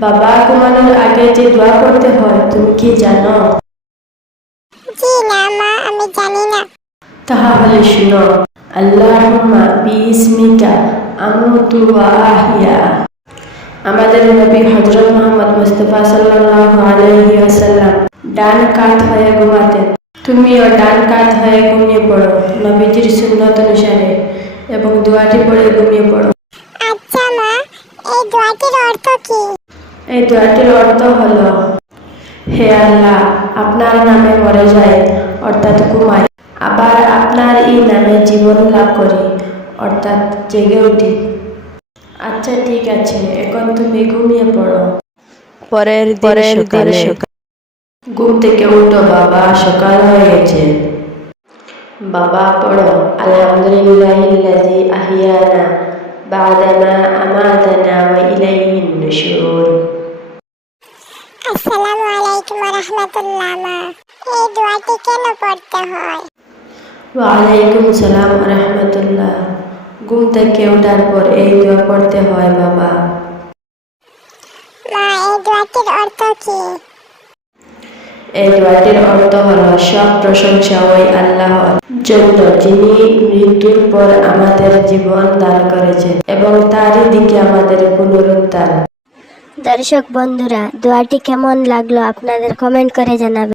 বাবা ঘুমানোর আগে যে দোয়া করতে হয় তুমি কি জানো? জি না মা আমি জানি না। তাহলে শুনো আল্লাহুম্মা বিসমিকা আমুতু ওয়া আহইয়া আমাদের নবী হযরত মুহাম্মদ মুস্তাফা সাল্লাল্লাহু আলাইহি ওয়াসাল্লাম ডান কাত হয়ে ঘুমাতেন। তুমিও ডান কাত হয়ে ঘুমিয়ে পড়ো নবীজির সুন্নত অনুসারে এবং দোয়াটি পড়ে ঘুমিয়ে পড়ো। আচ্ছা মা এই দোয়াটির অর্থ কি? এই দোয়াটির অর্থ হলো হে আল্লাহ আপনার নামে মরে যায় অর্থাৎ ঘুমাই। আবার আপনার এই নামে জীবন লাভ করি অর্থাৎ জেগে উঠি। আচ্ছা ঠিক আছে এখন তুমি ঘুমিয়ে পড়ো। পরের দিন সকালে। ঘুম থেকে উঠো বাবা সকাল হয়ে গেছে। বাবা পড়ো। আলহামদুলিল্লাহিল্লাযী আহিয়ানা। বাদামা আমাতানা আসসালামু আলাইকুম রহমতুল্লাহ মা। এই দোয়াটি কেন পড়তে হয়? ওয়ালাইকুম সালাম রহমতুল্লাহ ঘুম থেকে ওঠার পর এই দোয়া পড়তে হয় বাবা। মা এই দোয়াটির অর্থ কি? এই দোয়াটির অর্থ হলো সব প্রশংসা ওই আল্লাহর জন্য যিনি মৃত্যুর পর আমাদের জীবন দান করেছেন এবং তারই দিকে আমাদের পুনরুত্থান দর্শক বন্ধুরা দোয়াটি কেমন লাগল আপনাদের কমেন্ট করে জানাবেন।